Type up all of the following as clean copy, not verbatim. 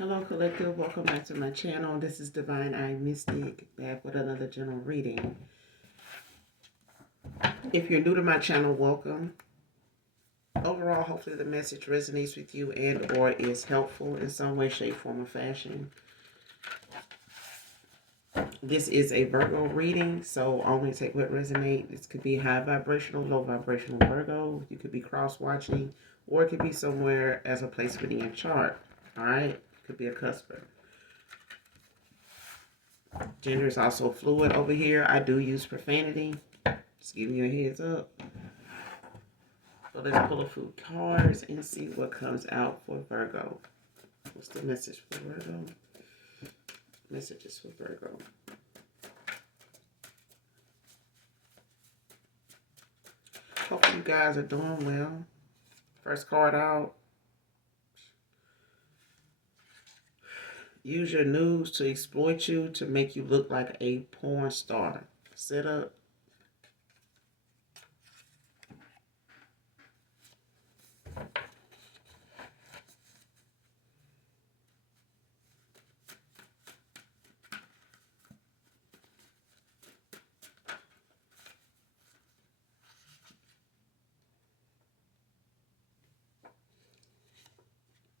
Hello, Collective. Welcome back to my channel. This is Divine Eye Mystic, back with another general reading. If you're new to my channel, welcome. Overall, hopefully the message resonates with you and or is helpful in some way, shape, form, or fashion. This is a Virgo reading, so only take what resonates. This could be high vibrational, low vibrational Virgo. You could be cross-watching, or it could be somewhere as a placement in your chart. All right? Could be a cusper. Gender is also fluid over here. I do use profanity. Just giving you a heads up. So let's pull a few cards and see what comes out for Virgo. What's the message for Virgo? Messages for Virgo. Hope you guys are doing well. First card out. Use your news to exploit you to make you look like a porn star. Set up.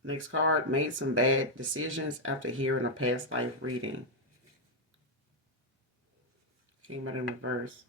Next card, made some bad decisions after hearing a past life reading. Came out in reverse.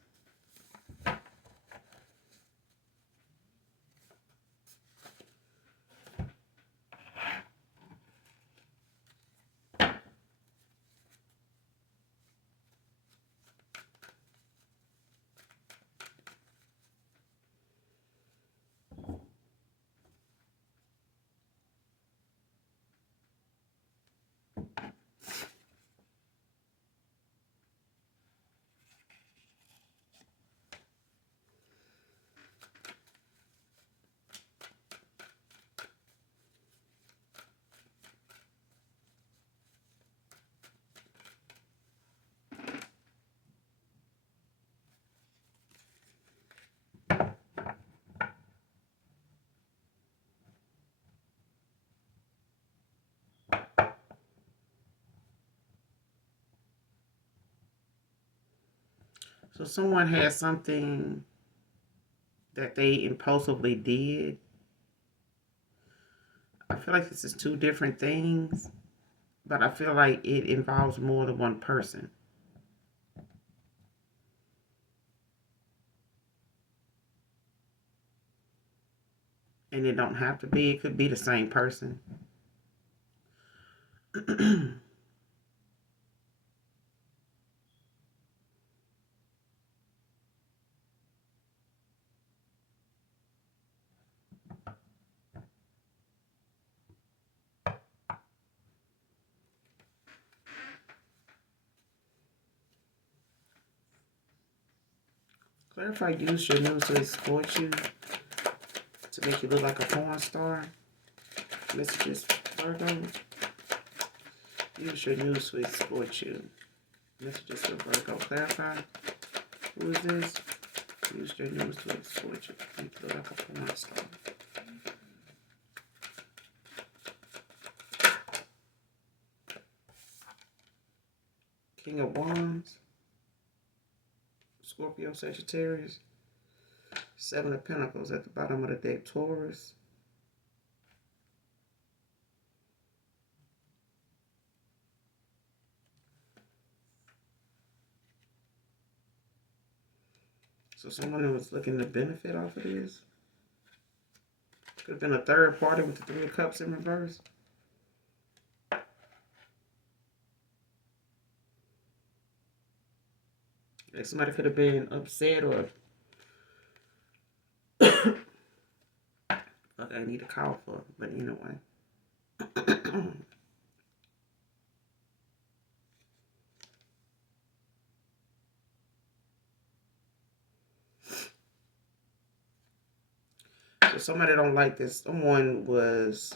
So someone has something that they impulsively did. I feel like this is two different things, but I feel like it involves more than one person. And it don't have to be. It could be the same person. Clarify, use your news to exploit you, to make you look like a porn star. Messages, Virgo. Use your news to exploit you. Messages for Virgo. Clarify. Who is this? Use your news to exploit you. Make you look like a porn star. King of Wands. Scorpio, Sagittarius. Seven of Pentacles at the bottom of the deck, Taurus. So someone who was looking to benefit off of this. Could have been a third party with the Three of Cups in reverse. Like somebody could have been upset or okay, I need a call for, but anyway. So somebody don't like this. Someone was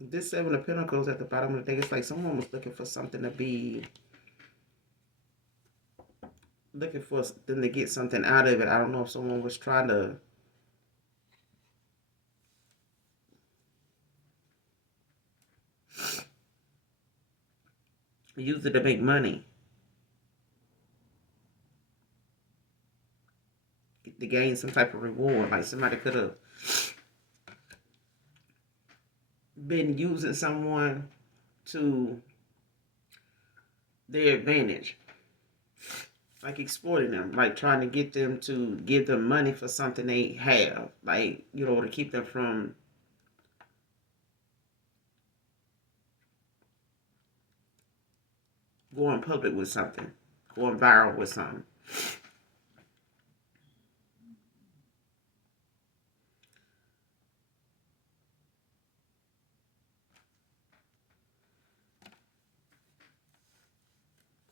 This Seven of Pentacles at the bottom of the deck, it's like someone was looking for something to be, looking for them to get something out of it. I don't know if someone was trying to use it to make money, to gain some type of reward. Like somebody could have been using someone to their advantage, like exploiting them, like trying to get them to give them money for something they have, like, you know, to keep them from going public with something, going viral with something.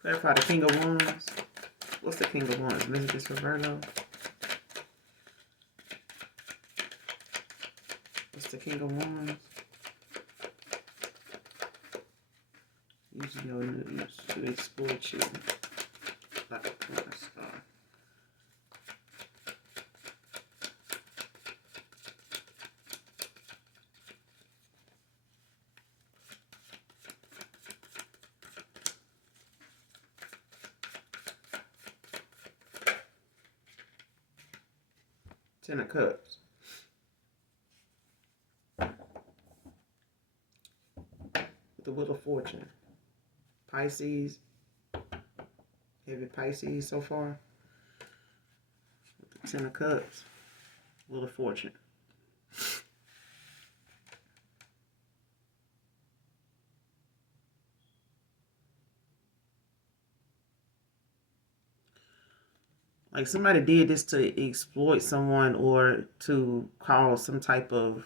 Clarify the King of Wands. What's the King of Wands? Messages for Virgo. What's the King of Wands? Using your news to exploit you like a porn star. Ten of Cups. The Wheel of Fortune. Pisces. Heavy Pisces so far. The Ten of Cups. Wheel of Fortune. Like somebody did this to exploit someone or to cause some type of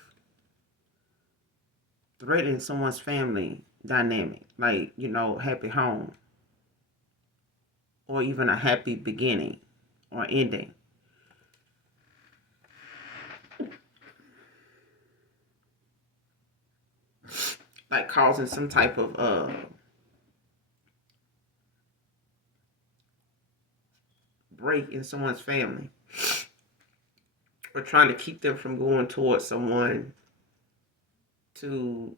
threat in someone's family dynamic. Like, you know, happy home. Or even a happy beginning or ending. Like causing some type of break in someone's family. Or trying to keep them from going towards someone to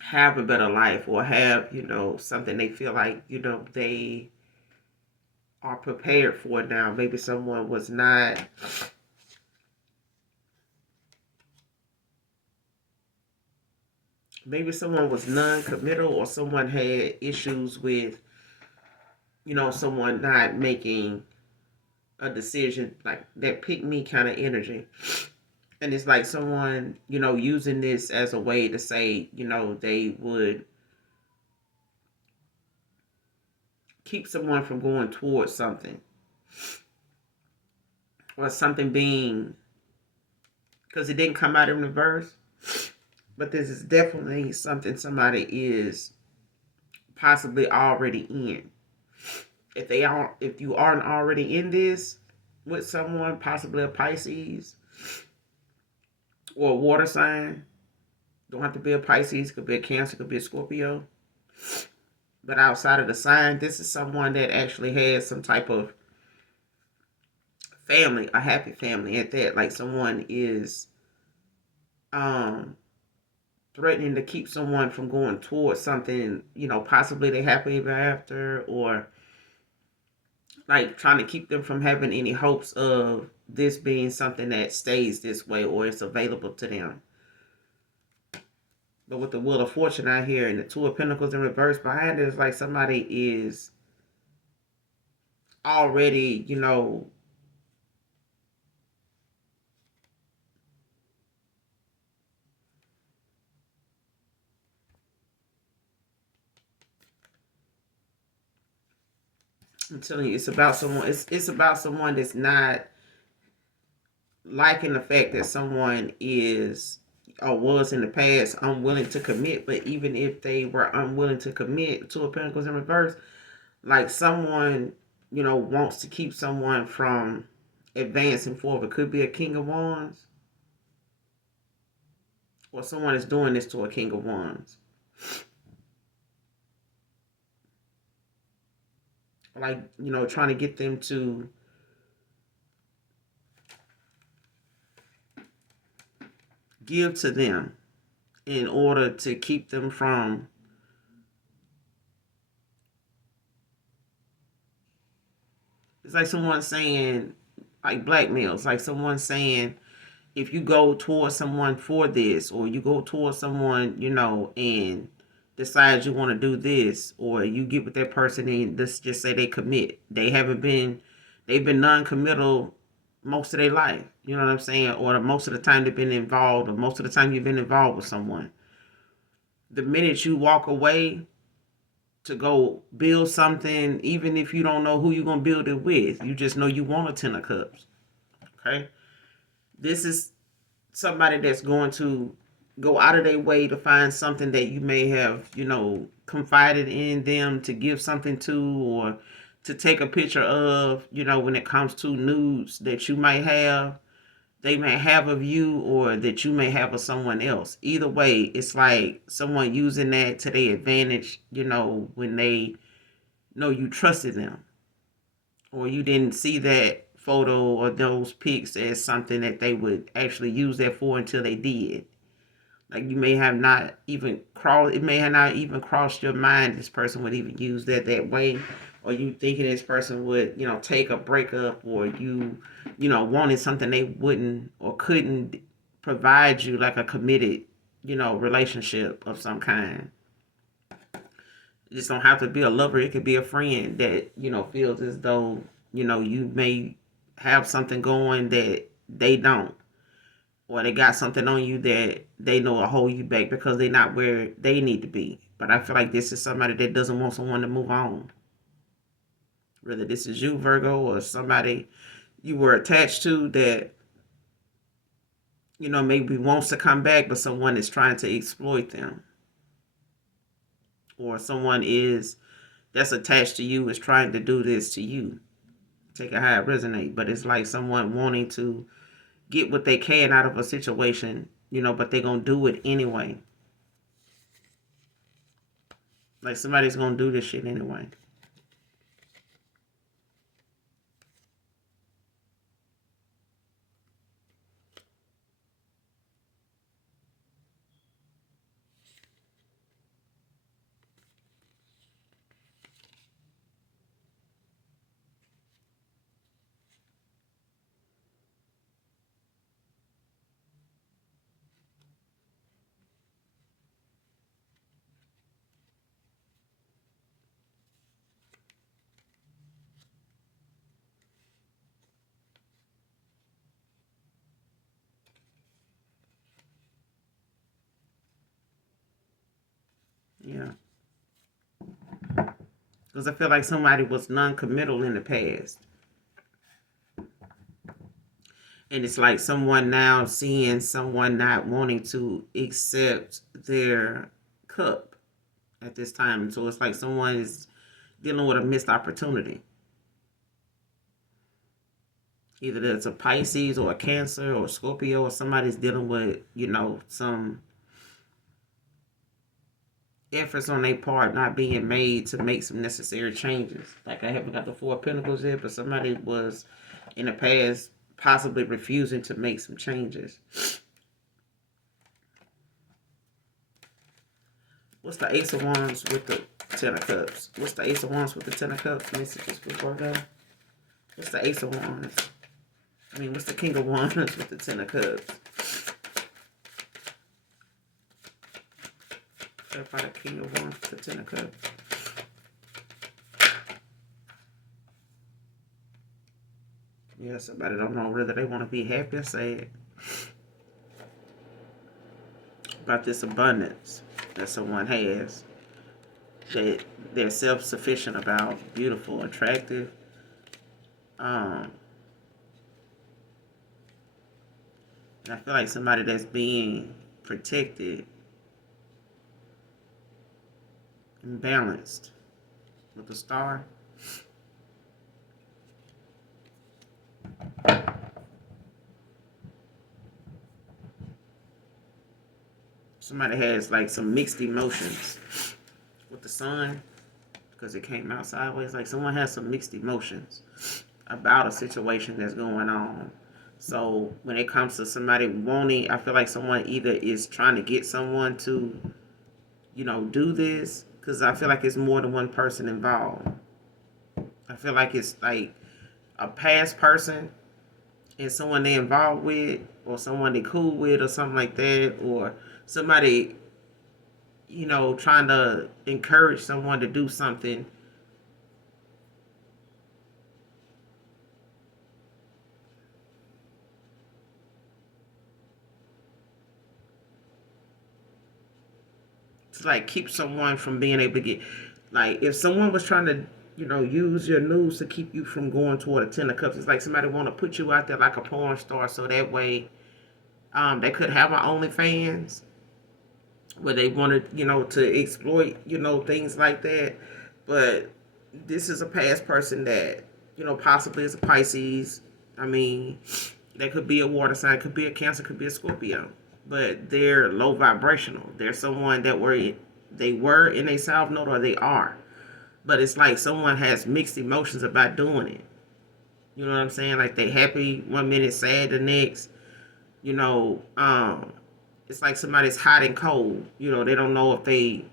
have a better life or have, you know, something they feel like, you know, they are prepared for now. Maybe someone was not, maybe someone was non-committal, or someone had issues with, you know, someone not making a decision, like that pick me kind of energy. And it's like someone, you know, using this as a way to say, you know, they would keep someone from going towards something. Or something being, because it didn't come out in reverse. But this is definitely something somebody is possibly already in. If you aren't already in this with someone, possibly a Pisces or a water sign. Don't have to be a Pisces, could be a Cancer, could be a Scorpio. But outside of the sign, this is someone that actually has some type of family, a happy family at that. Like someone is threatening to keep someone from going towards something, you know, possibly they happily ever after, or like trying to keep them from having any hopes of this being something that stays this way or it's available to them. But with the Wheel of Fortune out here and the Two of Pentacles in reverse behind it, it's like somebody is already, you know, I'm telling you, it's about someone. It's about someone that's not liking the fact that someone is or was in the past unwilling to commit. But even if they were unwilling to commit, Two of Pentacles in reverse, like someone, you know, wants to keep someone from advancing forward. It could be a King of Wands. or someone is doing this to a King of Wands. Like, you know, trying to get them to give to them in order to keep them from, it's like someone saying, like blackmail. It's like someone saying, if you go towards someone for this, or you go towards someone, you know, and decide you want to do this, or you get with that person and let's just say they commit. They've been non-committal most of their life. You know what I'm saying? Or most of the time they've been involved, or most of the time you've been involved with someone. The minute you walk away to go build something, even if you don't know who you're going to build it with, you just know you want a 10 of cups. Okay? This is somebody that's going to go out of their way to find something that you may have, you know, confided in them to give something to, or to take a picture of, you know, when it comes to nudes that you might have, they may have of you, or that you may have of someone else. Either way, it's like someone using that to their advantage, you know, when they know you trusted them, or you didn't see that photo or those pics as something that they would actually use that for until they did. Like, you may have not even crossed, it may have not even crossed your mind this person would even use that way, or you thinking this person would, you know, take a breakup, or you know, wanted something they wouldn't or couldn't provide you, like a committed, you know, relationship of some kind. It just don't have to be a lover. It could be a friend that, you know, feels as though, you know, you may have something going that they don't, or they got something on you that they know will hold you back because they're not where they need to be. But I feel like this is somebody that doesn't want someone to move on. Whether this is you, Virgo, or somebody you were attached to that, you know, maybe wants to come back, but someone is trying to exploit them. Or someone is that's attached to you is trying to do this to you. Take it how it resonates. But it's like someone wanting to get what they can out of a situation, you know, but they're going to do it anyway. Like, somebody's going to do this shit anyway. Yeah. Because I feel like somebody was non-committal in the past. And it's like someone now seeing someone not wanting to accept their cup at this time. So it's like someone is dealing with a missed opportunity. Either it's a Pisces or a Cancer or a Scorpio, or somebody's dealing with, you know, some efforts on their part not being made to make some necessary changes. Like, I haven't got the Four of Pentacles yet, but somebody was in the past possibly refusing to make some changes. What's the Ace of Wands with the Ten of Cups? What's the Ace of Wands with the Ten of Cups? Messages for Virgo. What's the Ace of Wands? What's the King of Wands with the Ten of Cups? Clarify the King of Wands with the Ten of Cups. Yeah, somebody don't know whether they want to be happy or sad about this abundance that someone has, that they're self-sufficient about, beautiful, attractive. And I feel like somebody that's being protected and balanced with the Star. Somebody has like some mixed emotions with the sun because it came out sideways. Like someone has some mixed emotions about a situation that's going on. So when it comes to somebody wanting, I feel like someone either is trying to get someone to, do this, because I feel like it's more than one person involved. I feel like it's like a past person and someone they involved with, or someone they cool with, or something like that, or somebody, trying to encourage someone to do something. To like keep someone from being able to get, like if someone was trying to, use your news to keep you from going toward a 10 of cups. It's like somebody want to put you out there like a porn star, so that way, they could have an OnlyFans where they wanted, to exploit, things like that. But this is a past person that, possibly is a Pisces. I mean, that could be a water sign, could be a Cancer, could be a Scorpio. But they're low vibrational. They're someone that they were in a south node, or they are. But it's like someone has mixed emotions about doing it. You know what I'm saying? Like they happy one minute, sad the next. You know, it's like somebody's hot and cold. They don't know if they.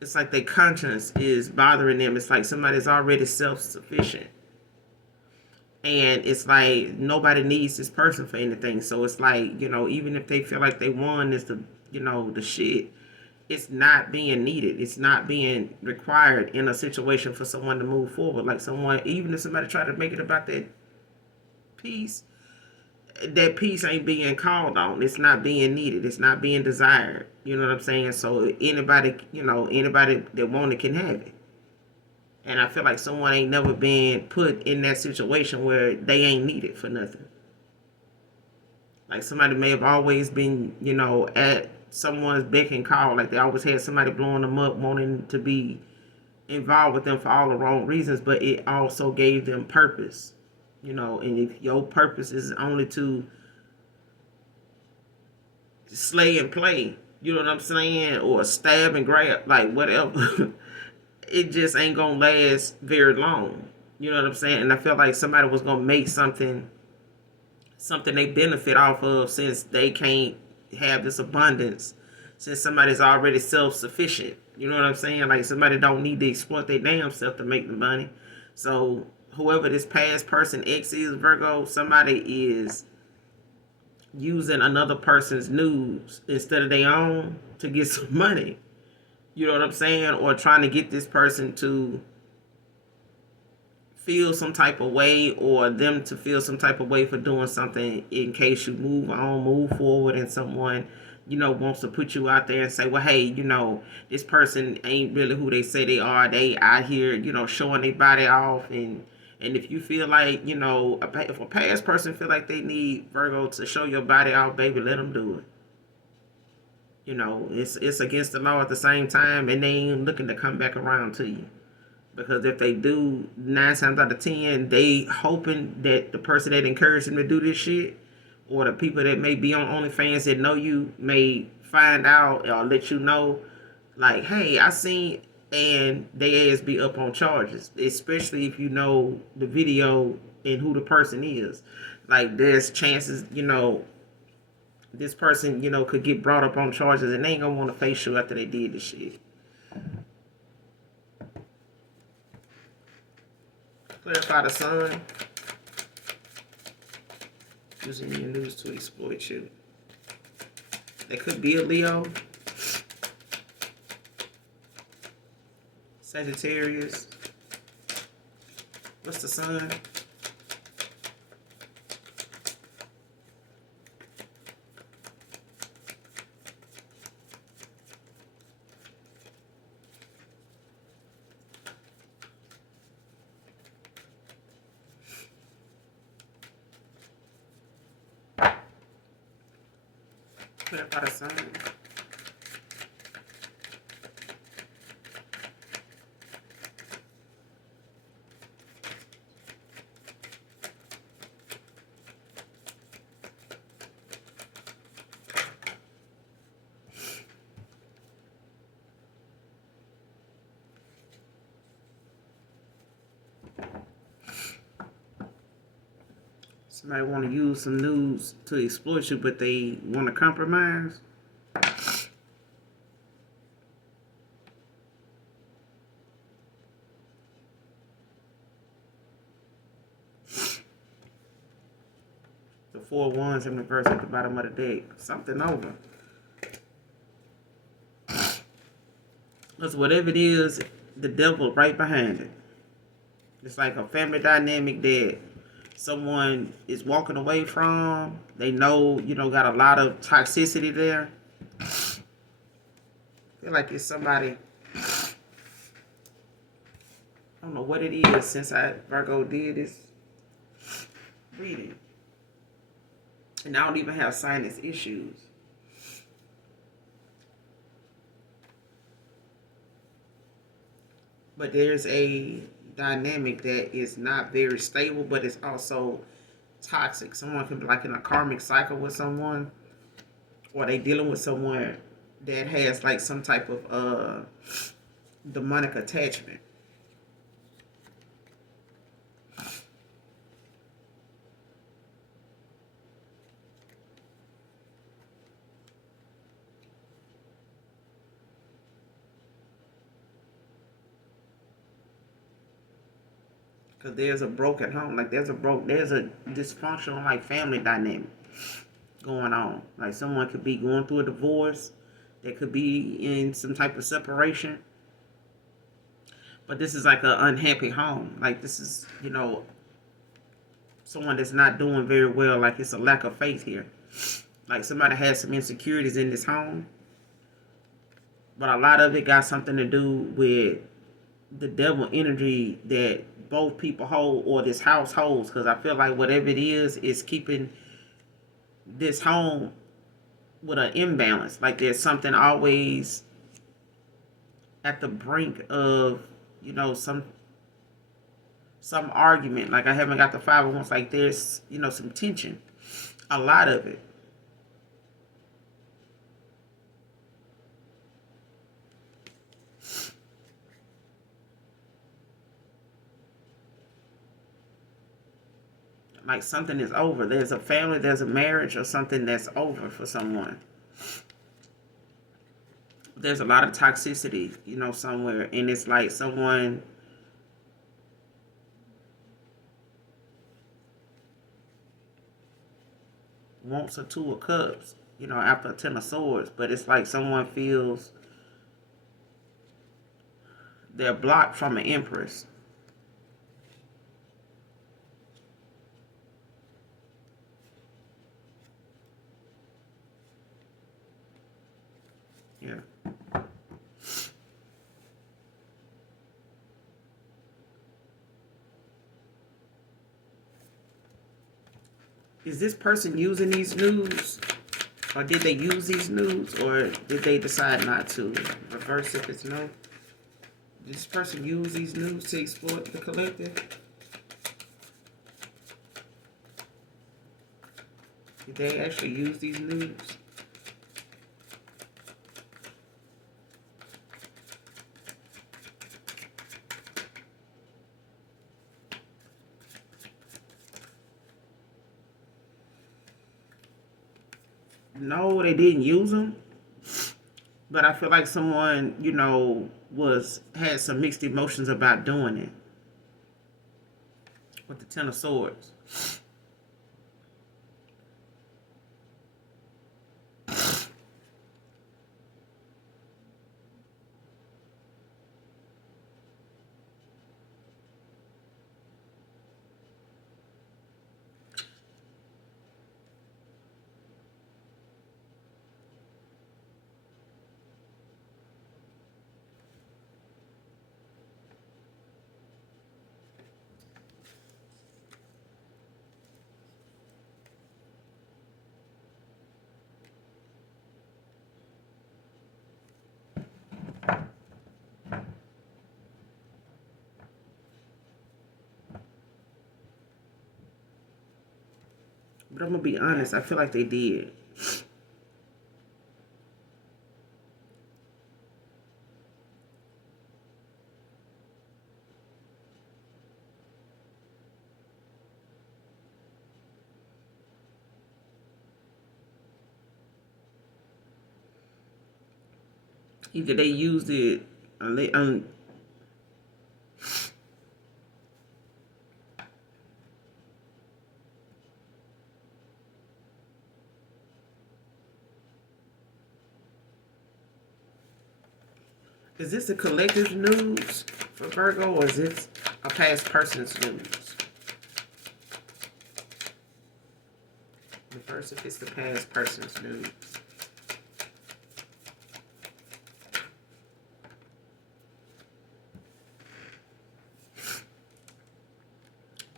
It's like their conscience is bothering them. It's like somebody's already self-sufficient, and it's like nobody needs this person for anything. So it's like, even if they feel like they won this, the shit, it's not being needed. It's not being required in a situation for someone to move forward. Like someone, even if somebody try to make it about peace, that peace ain't being called on. It's not being needed. It's not being desired. You know what I'm saying? So anybody, anybody that want it can have it. And I feel like someone ain't never been put in that situation where they ain't needed for nothing. Like somebody may have always been, at someone's beck and call. Like they always had somebody blowing them up, wanting to be involved with them for all the wrong reasons, but it also gave them purpose. And if your purpose is only to slay and play, you know what I'm saying, or stab and grab, like whatever, it just ain't gonna last very long. You know what I'm saying? And I feel like somebody was gonna make something they benefit off of, since they can't have this abundance, since somebody's already self-sufficient. You know what I'm saying? Like somebody don't need to exploit their damn self to make the money. So whoever this past person X is, Virgo, somebody is using another person's news instead of their own to get some money. You know what I'm saying? Or trying to get this person to feel some type of way, or them to feel some type of way for doing something, in case you move forward, and someone, wants to put you out there and say, well, hey, this person ain't really who they say they are. They out here, showing their body off. And if you feel like, if a past person feel like they need Virgo to show your body off, baby, let them do it. It's against the law at the same time, and they ain't looking to come back around to you. Because if they do, 9 times out of 10, they hoping that the person that encouraged them to do this shit, or the people that may be on OnlyFans that know you, may find out or let you know, like, hey, I seen, and they ass be up on charges, especially if you know the video and who the person is. Like, there's chances, this person, could get brought up on charges, and they ain't gonna want to face you after they did this shit. Clarify the sun. Using your news to exploit you. They could be a Leo. Sagittarius. What's the sun? Clarify the sun. Somebody want to use some news to exploit you, but they want to compromise. The 4 of Wands in reverse at the bottom of the deck. Something over. Because whatever it is, the devil right behind it. It's like a family dynamic that someone is walking away from. They know, got a lot of toxicity there. I feel like it's somebody, I don't know what it is since Virgo did this reading. And I don't even have sinus issues. But there's a dynamic that is not very stable, but it's also toxic. Someone can be like in a karmic cycle with someone, or they dealing with someone that has like some type of demonic attachment. Because there's a broken home, like there's a dysfunctional like family dynamic going on. Like someone could be going through a divorce, they could be in some type of separation, but this is like an unhappy home. Like this is, someone that's not doing very well. Like it's a lack of faith here. Like somebody has some insecurities in this home, but a lot of it got something to do with the devil energy that both people hold, or this house holds. Because I feel like whatever it is keeping this home with an imbalance. Like there's something always at the brink of, some argument. Like I haven't got the 5 of Wands. Like there's, some tension. A lot of it. Like something is over. There's a family, there's a marriage, or something that's over for someone. There's a lot of toxicity, somewhere. And it's like someone wants a 2 of Cups, after a 10 of Swords. But it's like someone feels they're blocked from an Empress. Yeah. Is this person using these nudes? Or did they use these nudes? Or did they decide not to? Reverse if it's no. Did this person use these nudes to exploit the collective? Did they actually use these nudes? No, they didn't use them. But I feel like someone, had some mixed emotions about doing it. With the 10 of Swords. But I'm going to be honest, I feel like they did. Either they used it, is this a collective news for Virgo, or is this a past person's news? First, if it's the past person's news.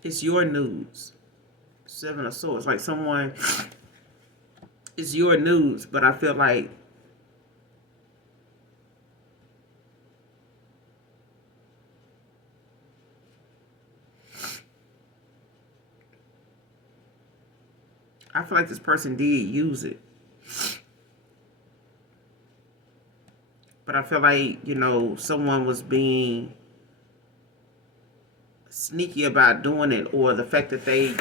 It's your news. Seven of Swords. Like someone, it's your news, but I feel like this person did use it. But I feel like, someone was being sneaky about doing it, or the fact that they, I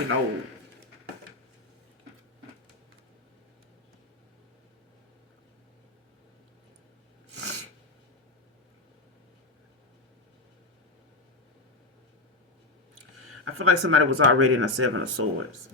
feel like somebody was already in a Seven of Swords.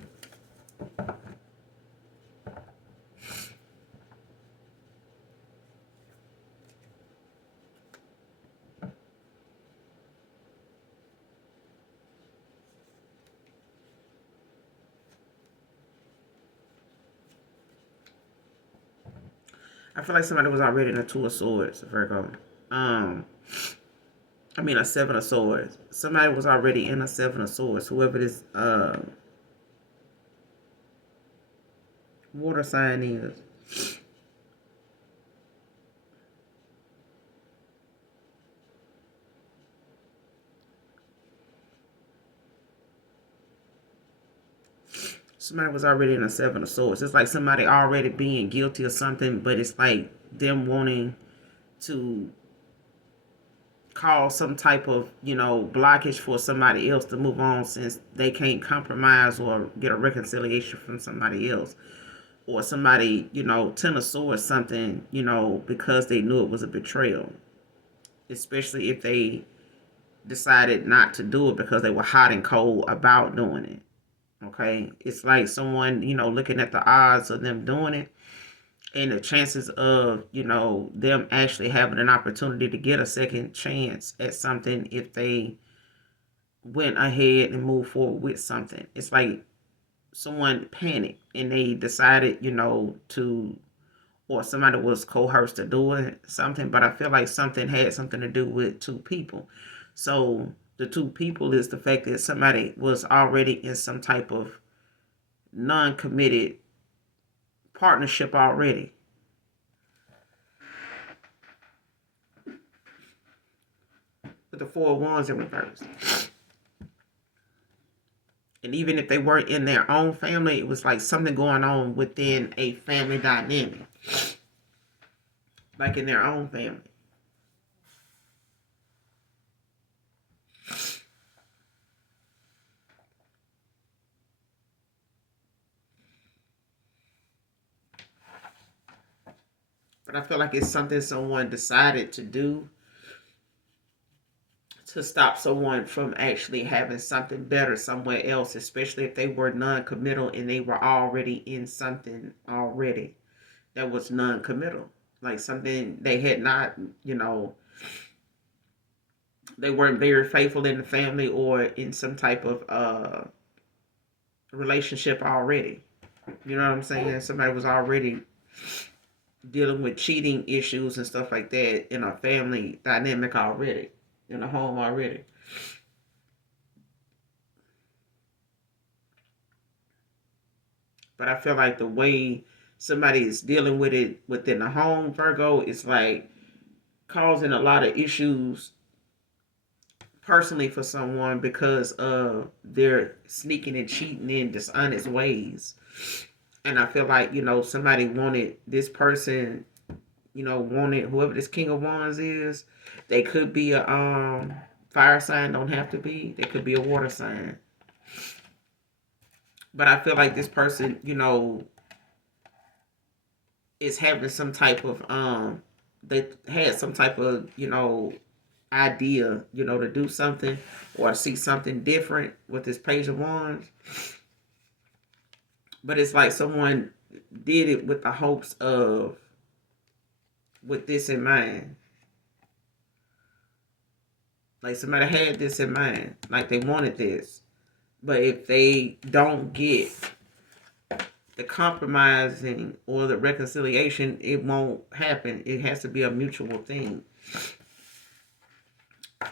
I feel like somebody was already in a Two of Swords, Virgo. A Seven of Swords. Somebody was already in a Seven of Swords. Whoever this water sign is. Somebody was already in a Seven of Swords. It's like somebody already being guilty of something, but it's like them wanting to cause some type of, blockage for somebody else to move on, since they can't compromise or get a reconciliation from somebody else. Or somebody, Ten of Swords something, because they knew it was a betrayal. Especially if they decided not to do it because they were hot and cold about doing it. Okay, it's like someone, looking at the odds of them doing it, and the chances of, them actually having an opportunity to get a second chance at something if they went ahead and moved forward with something. It's like someone panicked and they decided, to, or somebody was coerced to do something, but I feel like something had something to do with two people. So the two people is the fact that somebody was already in some type of non-committed partnership already. With the Four of Wands in reverse. And even if they weren't in their own family, it was like something going on within a family dynamic. Like in their own family. But I feel like it's something someone decided to do to stop someone from actually having something better somewhere else, especially if they were non-committal and they were already in something already that was non-committal. Like something they had not, they weren't very faithful in the family or in some type of relationship already. You know what I'm saying? Somebody was already dealing with cheating issues and stuff like that in a family dynamic already, in a home already. But I feel like the way somebody is dealing with it within the home, Virgo, is like causing a lot of issues personally for someone because of their sneaking and cheating in dishonest ways. And I feel like, somebody wanted this person, wanted whoever this King of Wands is. They could be a fire sign, don't have to be. They could be a water sign. But I feel like this person, is having some type of they had some type of, idea, to do something or to see something different with this Page of Wands. But it's like someone did it with the hopes of, with this in mind. Like somebody had this in mind. Like they wanted this. But if they don't get the compromising or the reconciliation, it won't happen. It has to be a mutual thing.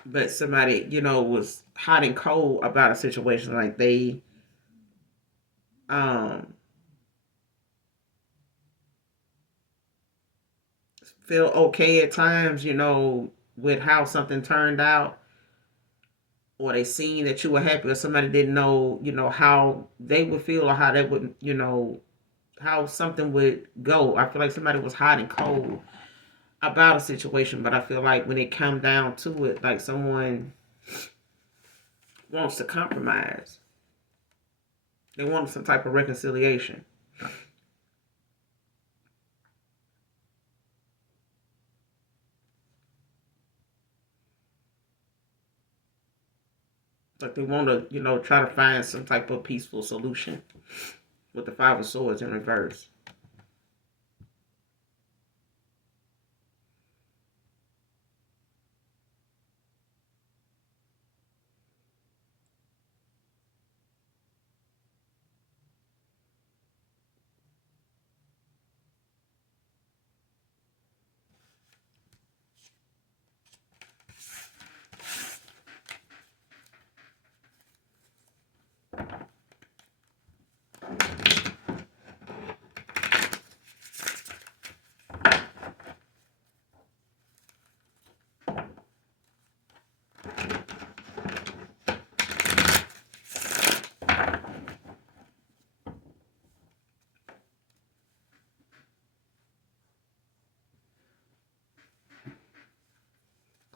But somebody, was hot and cold about a situation. Like they um feel okay at times, with how something turned out, or they seen that you were happy, or somebody didn't know, how they would feel or how they would, how something would go. I feel like somebody was hot and cold about a situation, but I feel like when it come down to it, like someone wants to compromise. They want some type of reconciliation. Like they want to, try to find some type of peaceful solution with the Five of Swords in reverse.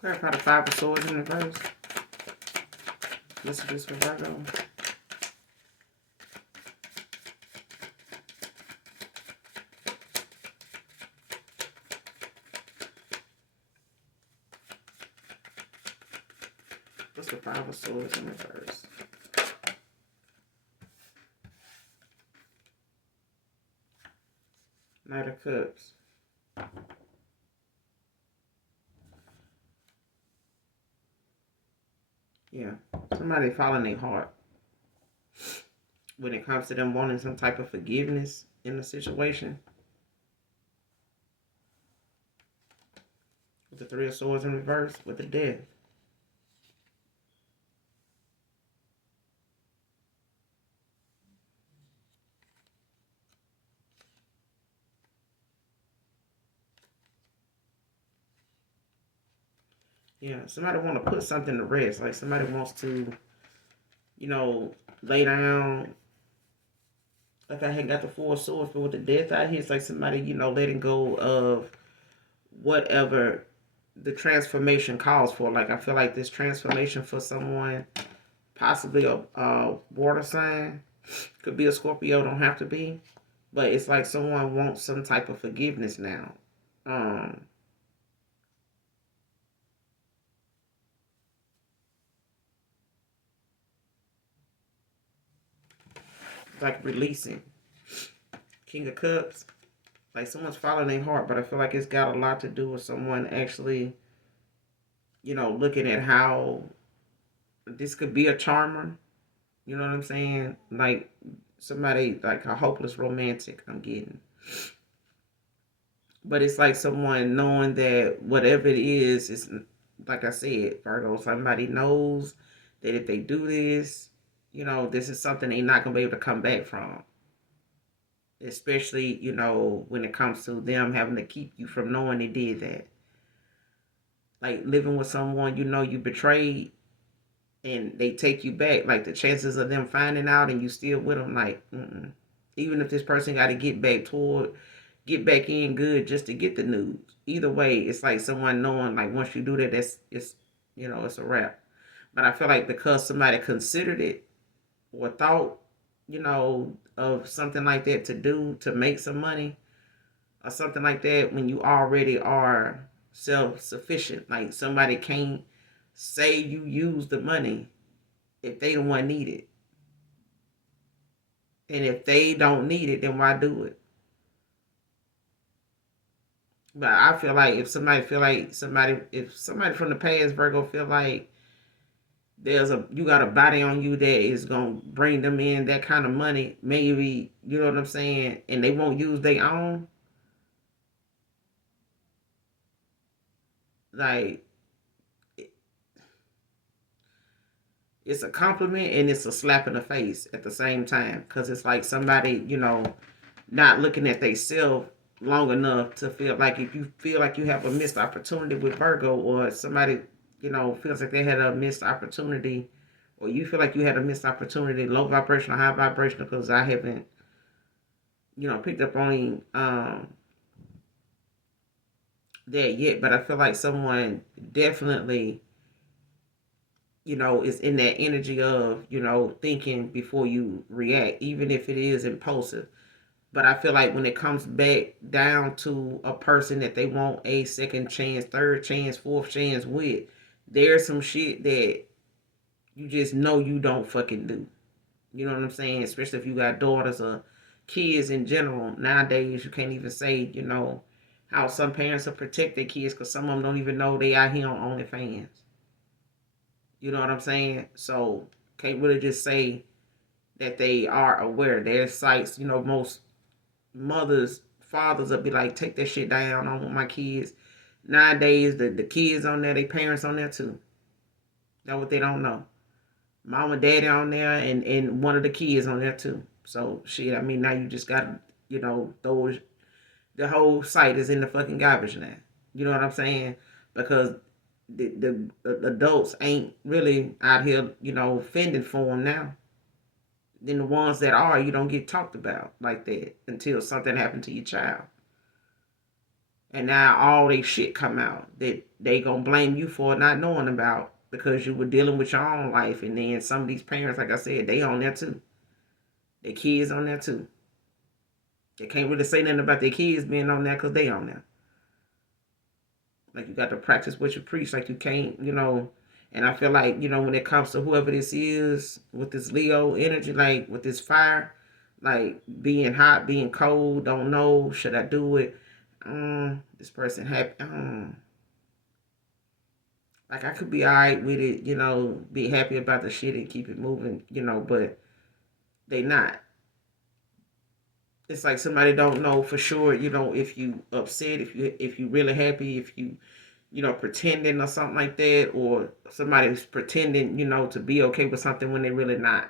Clarify the Five of Swords in reverse. This is for Virgo. What's the Five of Swords in reverse? Knight of Cups. Yeah. Somebody following their heart. When it comes to them wanting some type of forgiveness in the situation. With the Three of Swords in reverse. With the Death. Yeah, somebody want to put something to rest. Like somebody wants to, lay down. Like I had got the Four of Swords, but with the Death out here, it's like somebody, letting go of whatever the transformation calls for. Like I feel like this transformation for someone, possibly a water sign, could be a Scorpio, don't have to be, but it's like someone wants some type of forgiveness now. Um, like releasing. King of Cups, like someone's following their heart, but I feel like it's got a lot to do with someone actually, looking at how this could be a charmer. You know what I'm saying? Like somebody like a hopeless romantic. I'm getting, but it's like someone knowing that whatever it is like I said, Virgo. Somebody knows that if they do this, this is something they're not gonna be able to come back from. Especially, when it comes to them having to keep you from knowing they did that. Like living with someone you betrayed and they take you back, like the chances of them finding out and you still with them, like, even if this person got to get back in good just to get the news. Either way, it's like someone knowing, like once you do that, it's a wrap. But I feel like because somebody considered it or thought, of something like that to do to make some money, or something like that when you already are self-sufficient. Like somebody can't say you use the money if they don't want need it. And if they don't need it, then why do it? But I feel like if somebody from the past, Virgo, feel like you got a body on you that is gonna bring them in that kind of money, maybe, you know what I'm saying, and they won't use their own, like, it's a compliment and it's a slap in the face at the same time, because it's like somebody, not looking at themselves long enough to feel like, if you feel like you have a missed opportunity with Virgo, or somebody, feels like they had a missed opportunity, or you feel like you had a missed opportunity, low vibrational, high vibrational, because I haven't, picked up on that yet, but I feel like someone definitely, is in that energy of, thinking before you react, even if it is impulsive. But I feel like when it comes back down to a person that they want a second chance, third chance, fourth chance with, there's some shit that you just know you don't fucking do. You know what I'm saying? Especially if you got daughters or kids in general. Nowadays, you can't even say, how some parents will protect their kids, because some of them don't even know they out here on OnlyFans. You know what I'm saying? So, can't really just say that they are aware. There's sites, most mothers, fathers will be like, take that shit down. I don't want my kids. Nowadays, the kids on there, they parents on there too. That's what they don't know. Mom and daddy on there, and one of the kids on there too. So shit, I mean, now you just got to, throw the whole site is in the fucking garbage now. You know what I'm saying? Because the adults ain't really out here, fending for them now. Then the ones that are, you don't get talked about like that until something happened to your child. And now all they shit come out that they gonna blame you for not knowing about, because you were dealing with your own life. And then some of these parents, like I said, they on there too. Their kids on there too. They can't really say nothing about their kids being on there because they on there. Like, you got to practice what you preach. Like, you can't, And I feel like, when it comes to whoever this is with this Leo energy, like with this fire, like being hot, being cold, don't know, should I do it? This person happy. Like, I could be alright with it, be happy about the shit and keep it moving, but they not. It's like somebody don't know for sure, if you upset, if you really happy, if you, pretending or something like that, or somebody's pretending, to be okay with something when they're really not.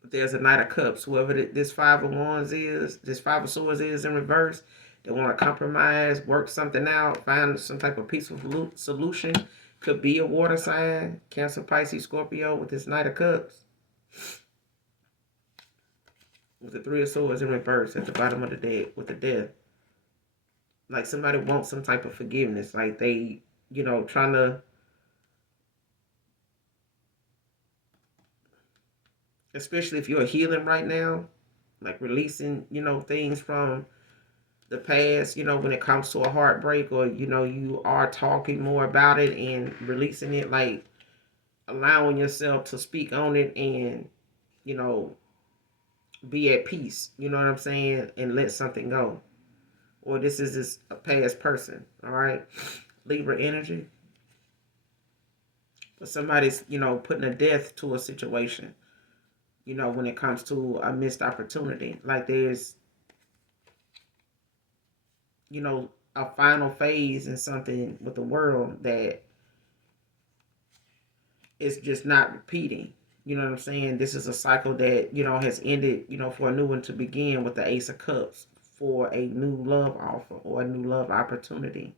But there's a Knight of Cups. Whoever this Five of Wands is, this Five of Swords is in reverse, they want to compromise, work something out, find some type of peaceful solution. Could be a water sign, Cancer, Pisces, Scorpio, with this Knight of Cups. With the Three of Swords in reverse at the bottom of the deck with the Death. Like, somebody wants some type of forgiveness. Like, they, trying to, especially if you're healing right now, like releasing, things from the past, when it comes to a heartbreak, or, you are talking more about it and releasing it, like allowing yourself to speak on it and, you know, be at peace, you know what I'm saying, and let something go. Or this is just a past person, all right? Libra energy. But somebody's, putting a death to a situation, when it comes to a missed opportunity. Like, there's, a final phase in something with the world that is just not repeating. You know what I'm saying? This is a cycle that, has ended, for a new one to begin with the Ace of Cups, for a new love offer or a new love opportunity.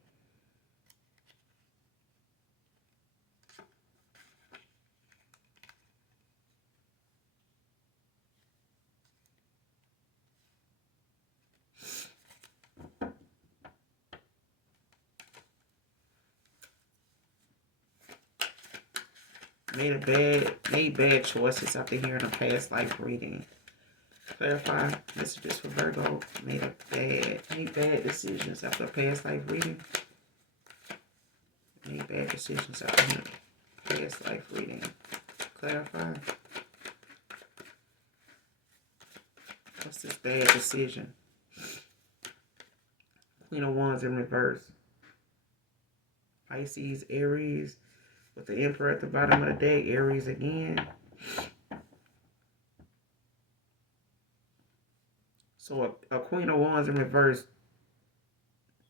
Made bad choices after hearing a past life reading. Clarify messages for Virgo. Made bad decisions after a past life reading. Made bad decisions after past life reading. Clarify. What's this bad decision? Queen of Wands in reverse. Pisces, Aries. With the Emperor at the bottom of the deck. Aries again. So a Queen of Wands in reverse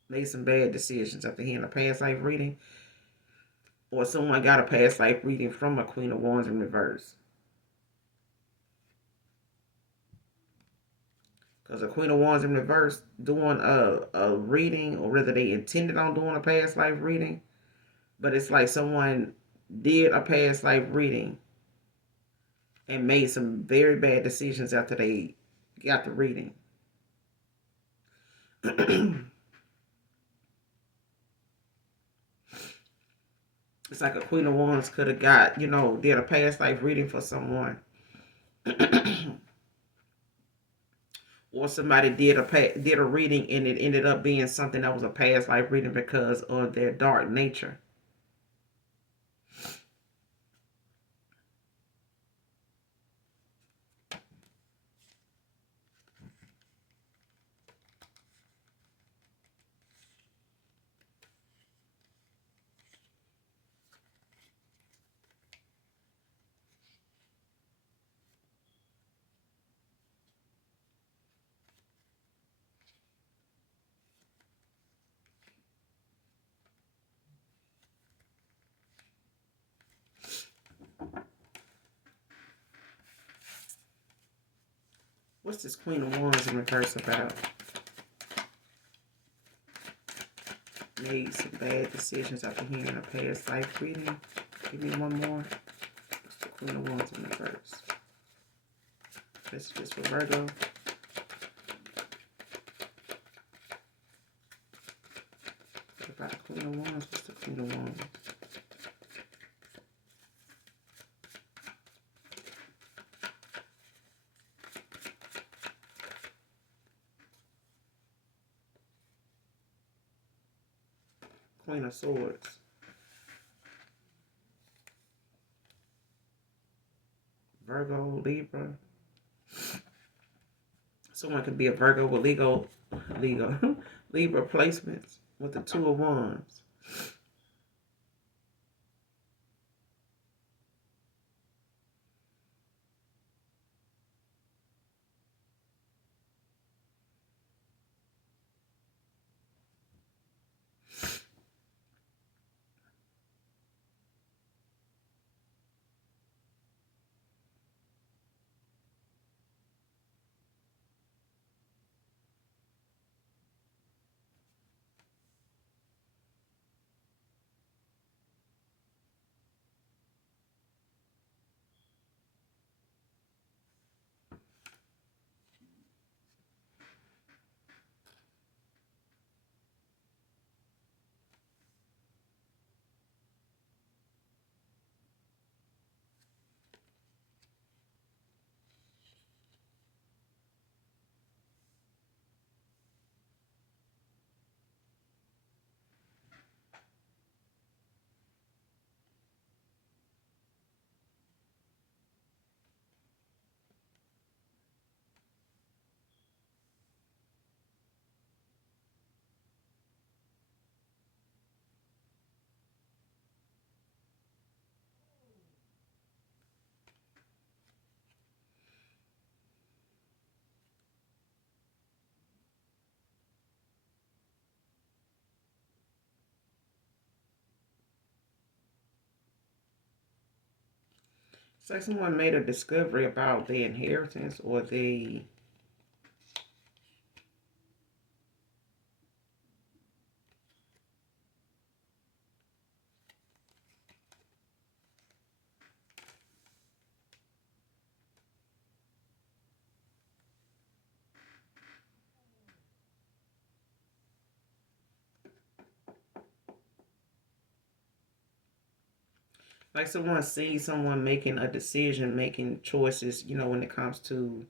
made some bad decisions after hearing a past life reading. Or someone got a past life reading from a Queen of Wands in reverse. Because a Queen of Wands in reverse doing a reading, or whether they intended on doing a past life reading, but it's like someone did a past life reading and made some very bad decisions after they got the reading. It's like a Queen of Wands could have got, did a past life reading for someone. Or somebody did a reading and it ended up being something that was a past life reading because of their dark nature. What's this Queen of Wands in reverse about? Made some bad decisions after hearing a past life reading. Give me one more. What's the Queen of Wands in reverse? Messages for Virgo. What about the Queen of Wands? What's the Queen of Wands? Queen of Swords. Virgo, Libra. Someone could be a Virgo with Libra placements with the Two of Wands. It's like someone made a discovery about their inheritance or they like someone sees someone making a decision, making choices, when it comes to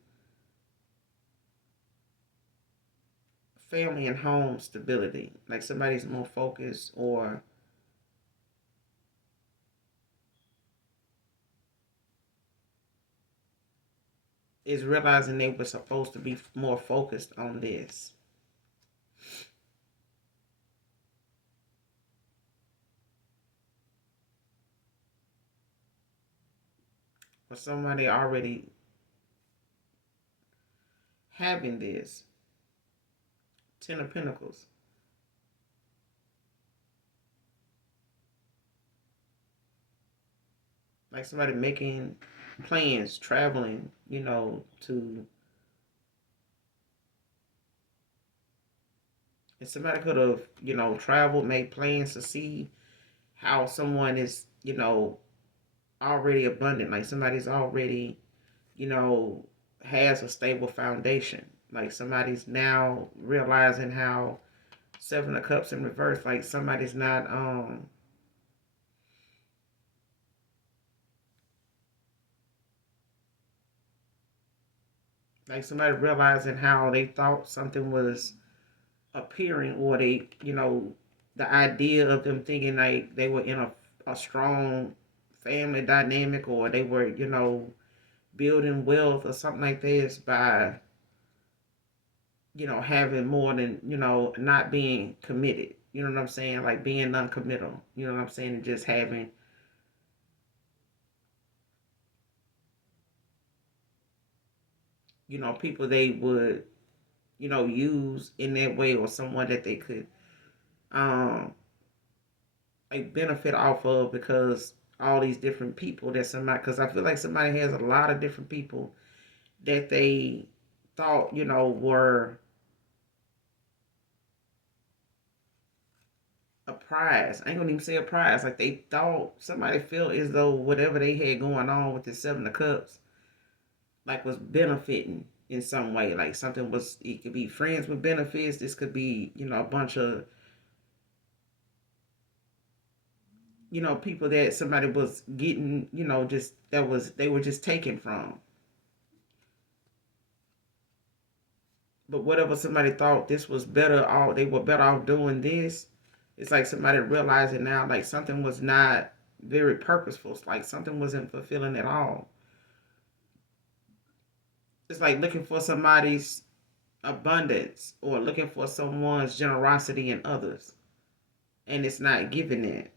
family and home stability. Like somebody's more focused or is realizing they were supposed to be more focused on this. Or somebody already having this. Ten of Pentacles. Like somebody making plans, traveling, to. And somebody could have, traveled, made plans to see how someone is, already abundant. Like somebody's already, you know, has a stable foundation. Like somebody's now realizing how Seven of Cups in reverse, like somebody's not like somebody realizing how they thought something was appearing, or they, the idea of them thinking like they were in a strong family dynamic, or they were, building wealth or something like this by, having more than, not being committed. You know what I'm saying? Like being non-committal. You know what I'm saying? And just having, people they would, use in that way, or someone that they could um like benefit off of, because all these different people that somebody, because I feel like somebody has a lot of different people that they thought, were a prize. I ain't gonna even say a prize. Like they thought, somebody felt as though whatever they had going on with the Seven of Cups, like was benefiting in some way. Like something was, it could be friends with benefits. This could be, a bunch of, people that somebody was getting, just that was, they were just taken from. But whatever somebody thought this was better off, they were better off doing this. It's like somebody realizing now, like something was not very purposeful. It's like something wasn't fulfilling at all. It's like looking for somebody's abundance, or looking for someone's generosity in others, and it's not giving it.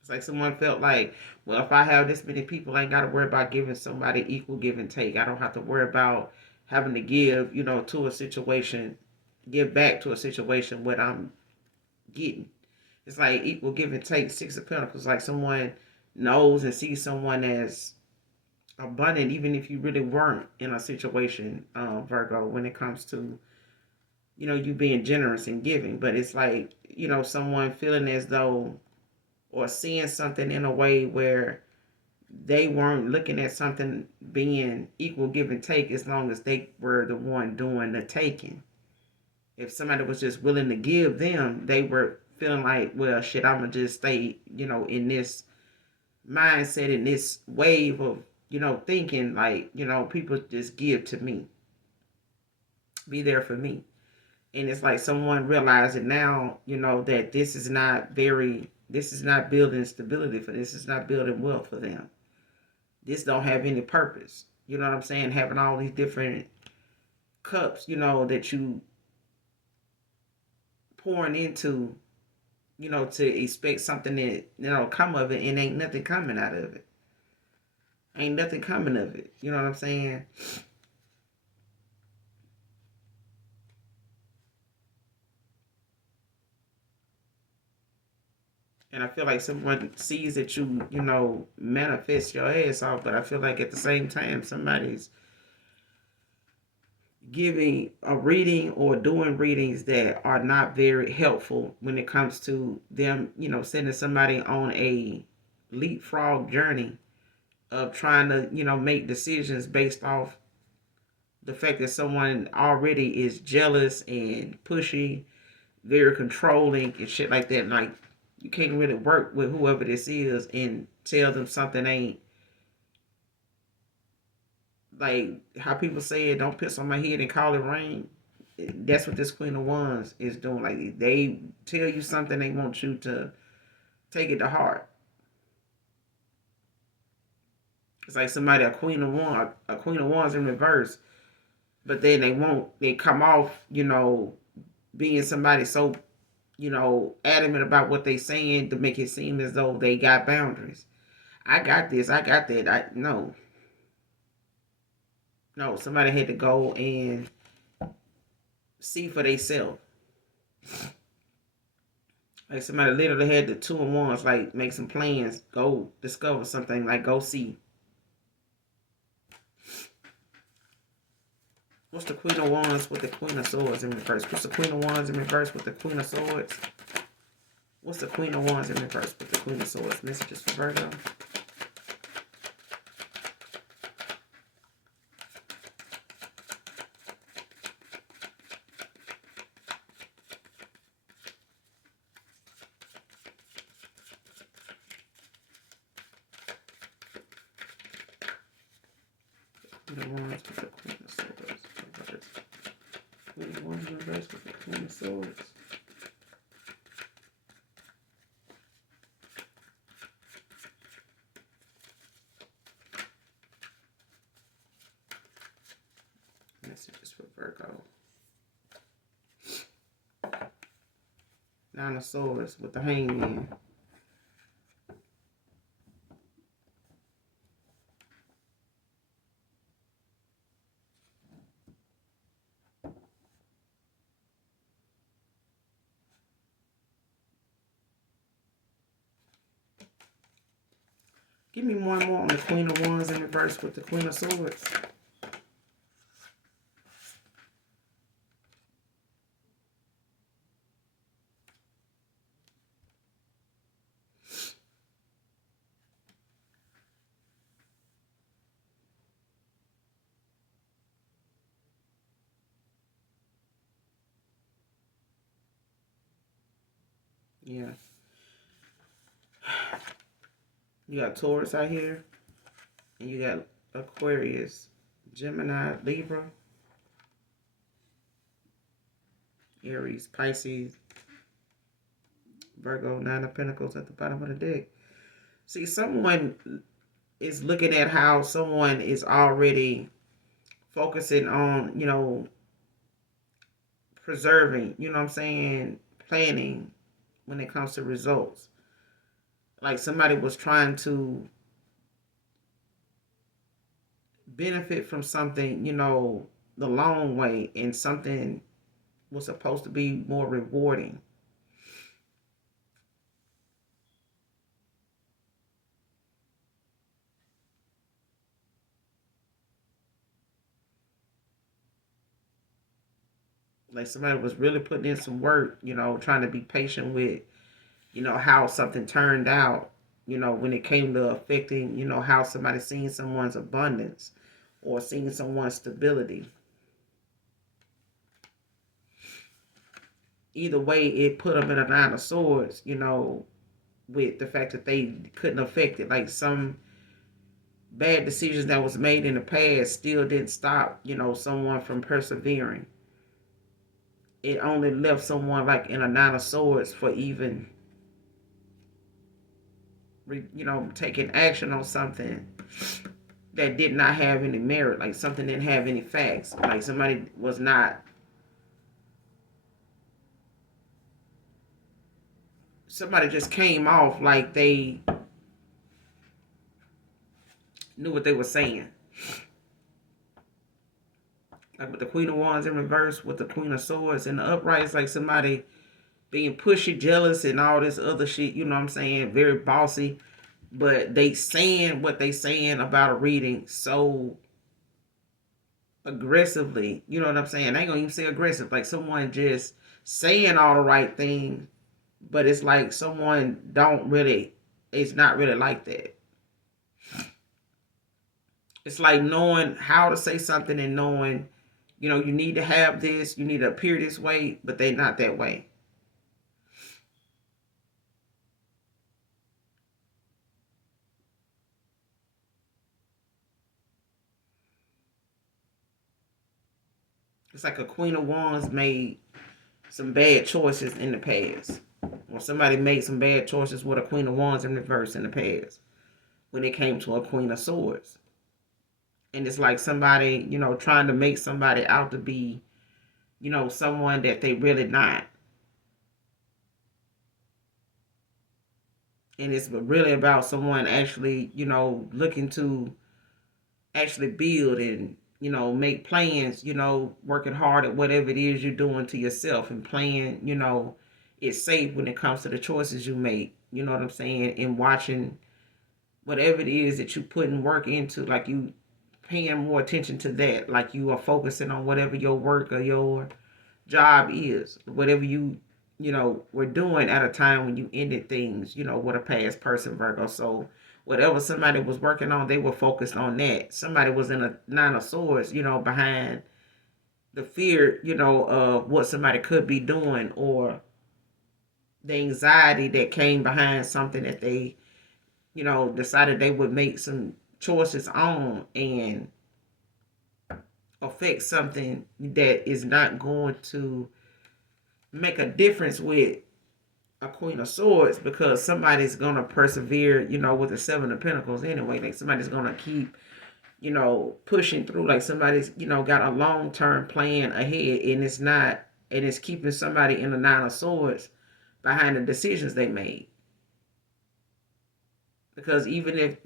It's like someone felt like, well, if I have this many people, I ain't got to worry about giving somebody equal give and take. I don't have to worry about having to give, to a situation, give back to a situation what I'm getting. It's like equal give and take. Six of Pentacles, like someone knows and sees someone as abundant, even if you really weren't in a situation, Virgo, when it comes to, you being generous and giving. But it's like, someone feeling as though, or seeing something in a way where they weren't looking at something being equal give and take, as long as they were the one doing the taking. If somebody was just willing to give them, they were feeling like, well, shit, I'm gonna just stay, in this mindset, in this wave of, thinking like, people just give to me, be there for me. And it's like someone realizing now, that this is not building stability for this is not building wealth for them. This don't have any purpose. You know what I'm saying? Having all these different cups, that you pouring into, to expect something that, come of it, and ain't nothing coming out of it. Ain't nothing coming of it. You know what I'm saying? And I feel like someone sees that manifest your ass off, but I feel like at the same time somebody's giving a reading or doing readings that are not very helpful when it comes to them, sending somebody on a leapfrog journey of trying to, make decisions based off the fact that someone already is jealous and pushy, very controlling and shit like that. Like you can't really work with whoever this is and tell them something ain't like how people say it, don't piss on my head and call it rain. That's what this Queen of Wands is doing. Like they tell you something, they want you to take it to heart. It's like somebody a Queen of Wands in reverse, but then they come off, being somebody so, adamant about what they saying to make it seem as though they got boundaries. I got this, I got that. No, somebody had to go and see for themselves. Like somebody literally had the two of wands, like make some plans, go discover something, like go see. What's the Queen of Wands with the Queen of Swords in reverse? What's the Queen of Wands in reverse with the Queen of Swords? What's the Queen of Wands in reverse with the Queen of Swords? Messages for Virgo. Queen of Wands with the Queen of Swords. Reverse. Queen of Wands in reverse with the Queen of Swords. Messages for Virgo. Nine of Swords with the Hangman. Give me one more on the Queen of Wands in reverse with the Queen of Swords. Yeah. You got Taurus out here. And you got Aquarius, Gemini, Libra, Aries, Pisces, Virgo, Nine of Pentacles at the bottom of the deck. See, someone is looking at how someone is already focusing on, preserving, you know what I'm saying, planning when it comes to results. Like somebody was trying to benefit from something, the long way, and something was supposed to be more rewarding. Like somebody was really putting in some work, trying to be patient with, how something turned out, when it came to affecting, how somebody seeing someone's abundance or seeing someone's stability. Either way, it put them in a Nine of Swords, with the fact that they couldn't affect it. Like some bad decisions that was made in the past still didn't stop, someone from persevering. It only left someone like in a Nine of Swords for even, taking action on something that did not have any merit, like something didn't have any facts, like somebody was not, somebody just came off like they knew what they were saying. Like with the Queen of Wands in reverse, with the Queen of Swords in the upright, it's like somebody being pushy, jealous, and all this other shit, you know what I'm saying? Very bossy. But they saying what they saying about a reading so aggressively, you know what I'm saying? I ain't gonna even say aggressive, like someone just saying all the right things, but it's like someone it's not really like that. It's like knowing how to say something and knowing, you need to have this, you need to appear this way, but they not that way. It's like a Queen of Wands made some bad choices in the past. Or somebody made some bad choices with a Queen of Wands in reverse in the past. When it came to a Queen of Swords. And it's like somebody, trying to make somebody out to be, someone that they really not. And it's really about someone actually, looking to actually build and, make plans, working hard at whatever it is you're doing to yourself and playing, it's safe when it comes to the choices you make. You know what I'm saying? And watching whatever it is that you putting work into, like you paying more attention to that, like you are focusing on whatever your work or your job is, whatever were doing at a time when you ended things, with a past person, Virgo. So whatever somebody was working on, they were focused on that. Somebody was in a Nine of Swords, behind the fear, of what somebody could be doing, or the anxiety that came behind something that they, decided they would make some choices on and affect something that is not going to make a difference with a Queen of Swords, because somebody's gonna persevere, with the Seven of Pentacles anyway. Like somebody's gonna keep, pushing through. Like somebody's, got a long term plan ahead, and it's keeping somebody in the Nine of Swords behind the decisions they made. Because even if,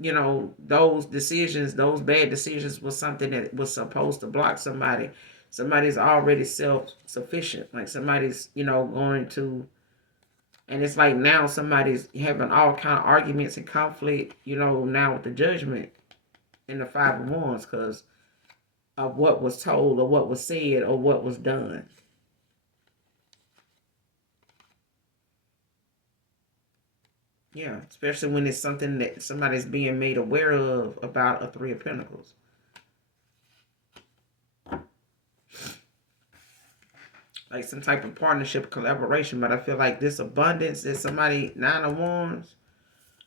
those decisions, those bad decisions was something that was supposed to block somebody, somebody's already self-sufficient. Like somebody's, going to, and it's like now somebody's having all kind of arguments and conflict, now with the Judgment and the Five of Wands because of what was told or what was said or what was done. Yeah, especially when it's something that somebody's being made aware of about a Three of Pentacles. Like some type of partnership, collaboration. But I feel like this abundance is somebody, Nine of Wands,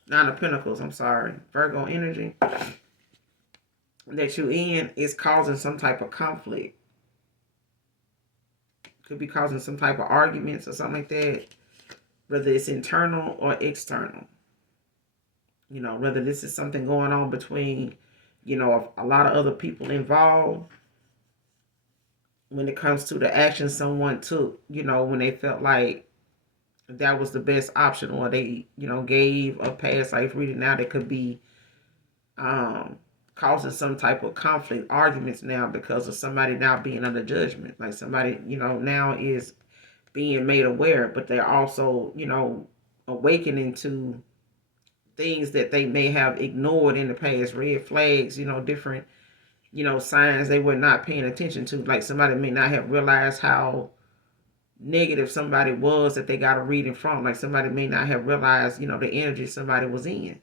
Nine of Pentacles, I'm sorry, Virgo energy that you in is causing some type of conflict. Could be causing some type of arguments or something like that. Whether it's internal or external. Whether this is something going on between, a lot of other people involved when it comes to the action someone took, when they felt like that was the best option, or they, gave a past life reading. Now they could be causing some type of conflict, arguments now because of somebody now being under judgment. Like somebody, now is being made aware, but they're also, awakening to things that they may have ignored in the past, red flags, different, signs they were not paying attention to. Like somebody may not have realized how negative somebody was that they got a reading from. Like somebody may not have realized, the energy somebody was in.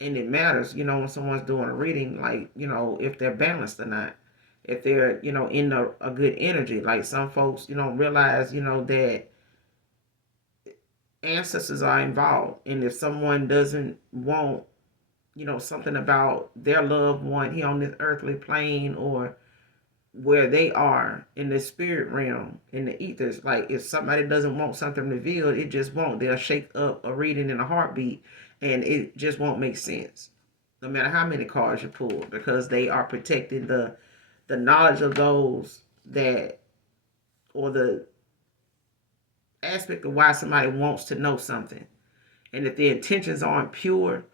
And it matters, when someone's doing a reading, like, if they're balanced or not. If they're, in a good energy. Like some folks, realize, that ancestors are involved. And if someone doesn't want, something about their loved one here on this earthly plane, or where they are in the spirit realm, in the ethers, like if somebody doesn't want something revealed, it just won't. They'll shake up a reading in a heartbeat, and it just won't make sense, no matter how many cards you pull, because they are protecting the knowledge of those that, or the aspect of why somebody wants to know something. And if the intentions aren't pure,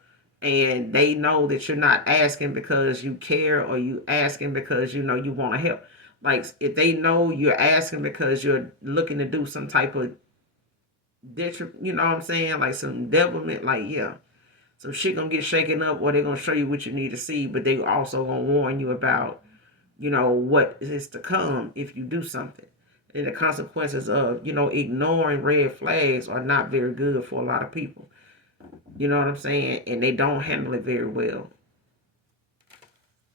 and they know that you're not asking because you care, or you asking because you want to help. Like if they know you're asking because you're looking to do some type of you know what I'm saying, like some devilment, like yeah, some shit gonna get shaken up, or they're gonna show you what you need to see, but they also gonna warn you about, what is to come if you do something. And the consequences of, ignoring red flags are not very good for a lot of people. You know what I'm saying? And they don't handle it very well.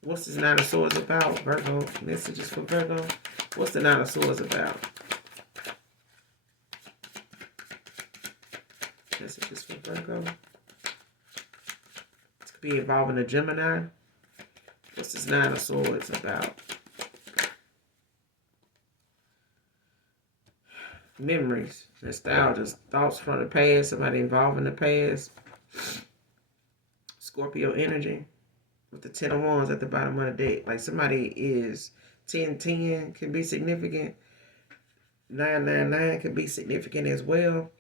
What's this Nine of Swords about, Virgo? Messages for Virgo. What's the Nine of Swords about? Messages for Virgo. This could be involving a Gemini. What's this Nine of Swords about? memories, nostalgia, thoughts from the past, somebody involved in the past. Scorpio energy with the 10 of Wands at the bottom of the deck. Like somebody is 10-10 can be significant. 9-9-9 can be significant as well.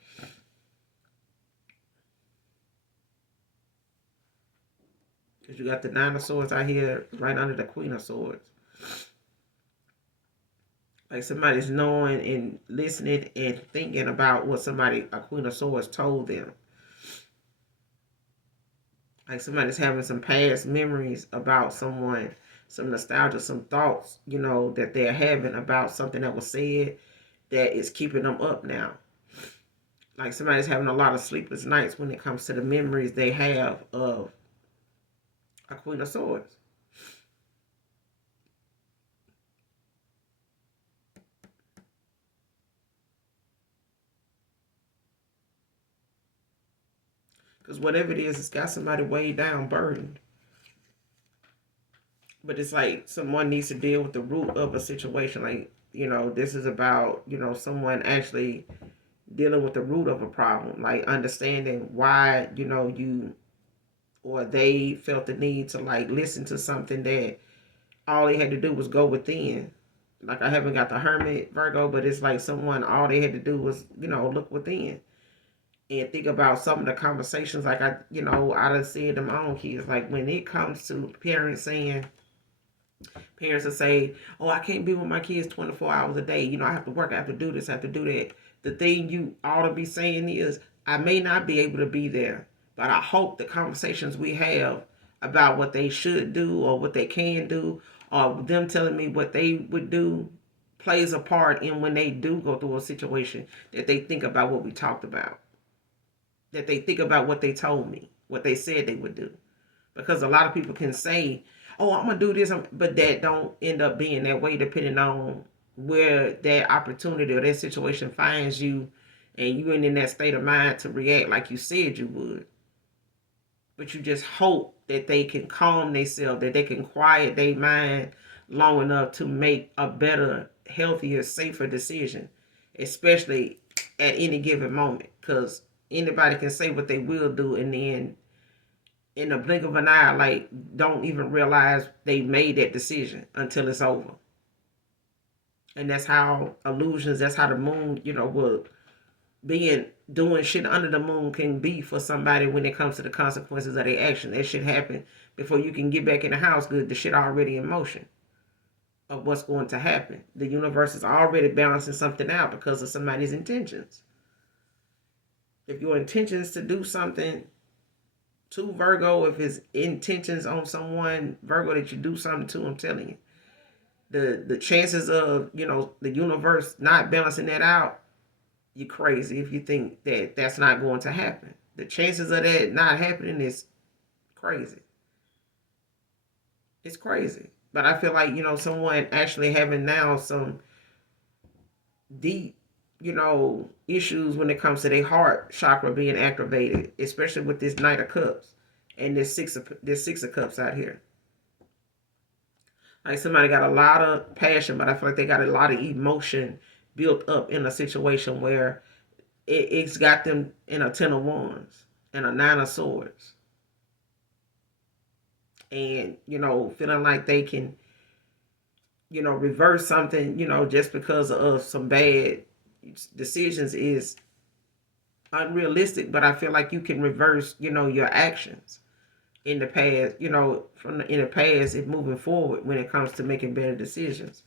Because you got the 9 of Swords out here right under the Queen of Swords. Like somebody's knowing and listening and thinking about what a Queen of Swords told them. Like somebody's having some past memories about someone, some nostalgia, some thoughts, that they're having about something that was said that is keeping them up now. Like somebody's having a lot of sleepless nights when it comes to the memories they have of a Queen of Swords. Because whatever it is, it's got somebody weighed down, burdened. But it's like someone needs to deal with the root of a situation. Like, this is about, someone actually dealing with the root of a problem. Like understanding why, you or they felt the need to like listen to something that all they had to do was go within. Like I haven't got the Hermit Virgo, but it's like someone, all they had to do was, look within and think about some of the conversations. Like I done said to my own kids, like when it comes to parents will say, oh, I can't be with my kids 24 hours a day. I have to work, I have to do this, I have to do that. The thing you ought to be saying is, I may not be able to be there, but I hope the conversations we have about what they should do or what they can do or them telling me what they would do plays a part in when they do go through a situation that they think about what we talked about, that they think about what they told me, what they said they would do. Because a lot of people can say, oh, I'm going to do this, but that don't end up being that way depending on where that opportunity or that situation finds you and you ain't in that state of mind to react like you said you would. But you just hope that they can calm themselves, that they can quiet their mind long enough to make a better, healthier, safer decision, especially at any given moment. Because anybody can say what they will do and then in the blink of an eye, like don't even realize they made that decision until it's over. And that's how illusions, that's how the moon, will doing shit under the moon can be for somebody when it comes to the consequences of their action. That shit happen before you can get back in the house good. The shit already in motion of what's going to happen. The universe is already balancing something out because of somebody's intentions. If your intentions to do something to Virgo, if his intentions on someone, Virgo, that you do something to, I'm telling you, the chances of, the universe not balancing that out, you're crazy if you think that that's not going to happen. The chances of that not happening is crazy. It's crazy. But I feel like, someone actually having now some deep, issues when it comes to their heart chakra being activated, especially with this Knight of Cups and this Six of Cups out here. Like somebody got a lot of passion, but I feel like they got a lot of emotion built up in a situation where it's got them in a 10 of Wands and a 9 of Swords. And, feeling like they can, reverse something, just because of some bad decisions is unrealistic. But I feel like you can reverse, your actions in the past, in the past and moving forward when it comes to making better decisions.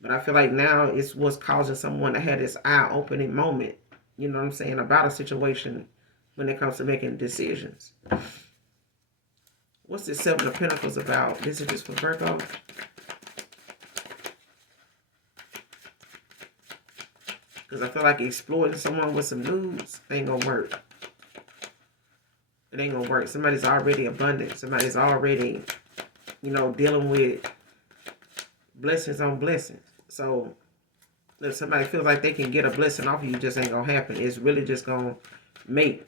But I feel like now it's what's causing someone to have this eye-opening moment, what I'm saying, about a situation when it comes to making decisions. What's this Seven of Pentacles about? This is just for Virgo. Because I feel like exploiting someone with some nudes ain't going to work. It ain't going to work. Somebody's already abundant. Somebody's already, dealing with blessings on blessings. So if somebody feels like they can get a blessing off of you, just ain't going to happen. It's really just going to make,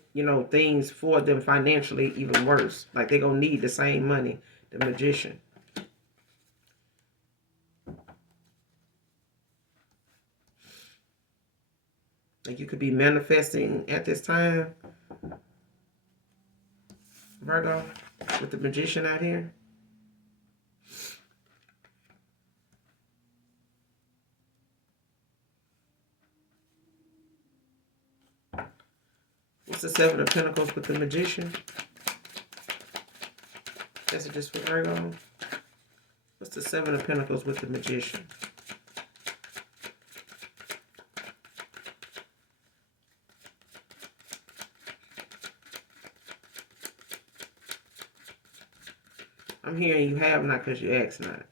things for them financially even worse. Like they're going to need the same money. The Magician. Like you could be manifesting at this time, Virgo, with the Magician out here. What's the Seven of Pentacles with the Magician? Messages for Virgo. What's the Seven of Pentacles with the Magician? I'm hearing you have not because you ask not.